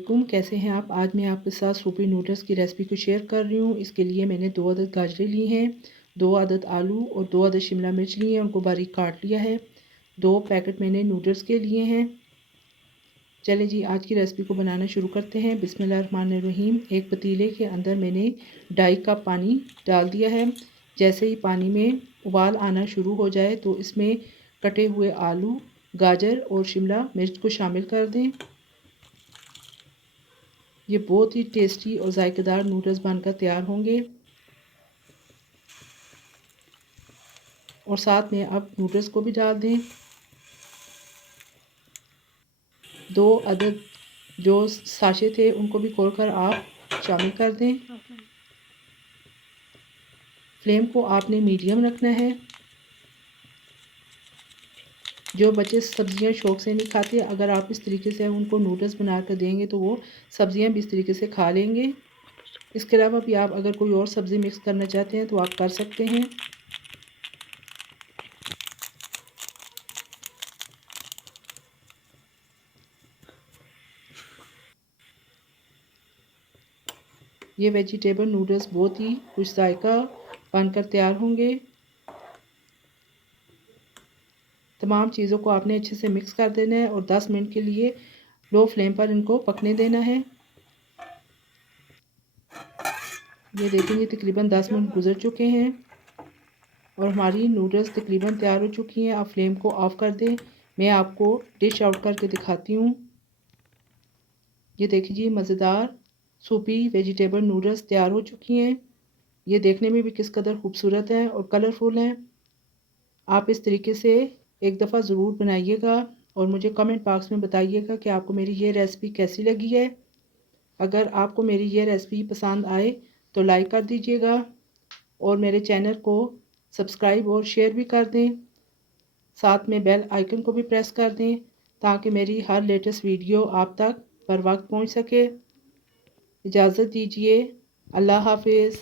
वालेकुम, कैसे हैं आप। आज मैं आपके साथ सूपी नूडल्स की रेसिपी को शेयर कर रही हूँ। इसके लिए मैंने 2 अदद गाजरें ली हैं, 2 अदद आलू और 2 अदद शिमला मिर्च ली हैं, उनको बारीक काट लिया है। 2 पैकेट मैंने नूडल्स के लिए हैं। चले जी आज की रेसिपी को बनाना शुरू करते हैं। बिस्मिल्लाहिर्रहमानिर्रहीम। एक पतीले के अंदर मैंने 2.5 कप पानी डाल दिया है। जैसे ही पानी में उबाल आना शुरू हो जाए तो इसमें कटे हुए आलू, गाजर और शिमला मिर्च को शामिल कर दें। ये बहुत ही टेस्टी और जायकेदार नूडल्स बनकर तैयार होंगे। और साथ में अब नूडल्स को भी डाल दें। 2 अदद जो साशे थे उनको भी खोलकर आप शामिल कर दें। फ्लेम को आपने मीडियम रखना है। जो बच्चे सब्जियां शौक से नहीं खाते, अगर आप इस तरीके से उनको नूडल्स बना कर देंगे तो वो सब्जियां भी इस तरीके से खा लेंगे। इसके अलावा भी आप अगर कोई और सब्ज़ी मिक्स करना चाहते हैं तो आप कर सकते हैं। ये वेजिटेबल नूडल्स बहुत ही कुछ जायका बनकर तैयार होंगे। तमाम चीज़ों को आपने अच्छे से मिक्स कर देना है और 10 मिनट के लिए लो फ्लेम पर इनको पकने देना है। ये देखेंगे तकरीबन 10 मिनट गुजर चुके हैं और हमारी नूडल्स तकरीबन तैयार हो चुकी हैं। आप फ्लेम को ऑफ़ कर दें। मैं आपको डिश आउट करके दिखाती हूँ। ये देखिए मज़ेदार सूपी वेजिटेबल नूडल्स तैयार हो चुकी हैं। ये देखने में भी किस कदर खूबसूरत हैं और कलरफुल हैं। आप इस तरीके से एक दफ़ा ज़रूर बनाइएगा और मुझे कमेंट बॉक्स में बताइएगा कि आपको मेरी ये रेसिपी कैसी लगी है। अगर आपको मेरी ये रेसिपी पसंद आए तो लाइक कर दीजिएगा और मेरे चैनल को सब्सक्राइब और शेयर भी कर दें। साथ में बेल आइकन को भी प्रेस कर दें ताकि मेरी हर लेटेस्ट वीडियो आप तक बर वक्त पहुँच सके। इजाज़त दीजिए। अल्लाह हाफिज़।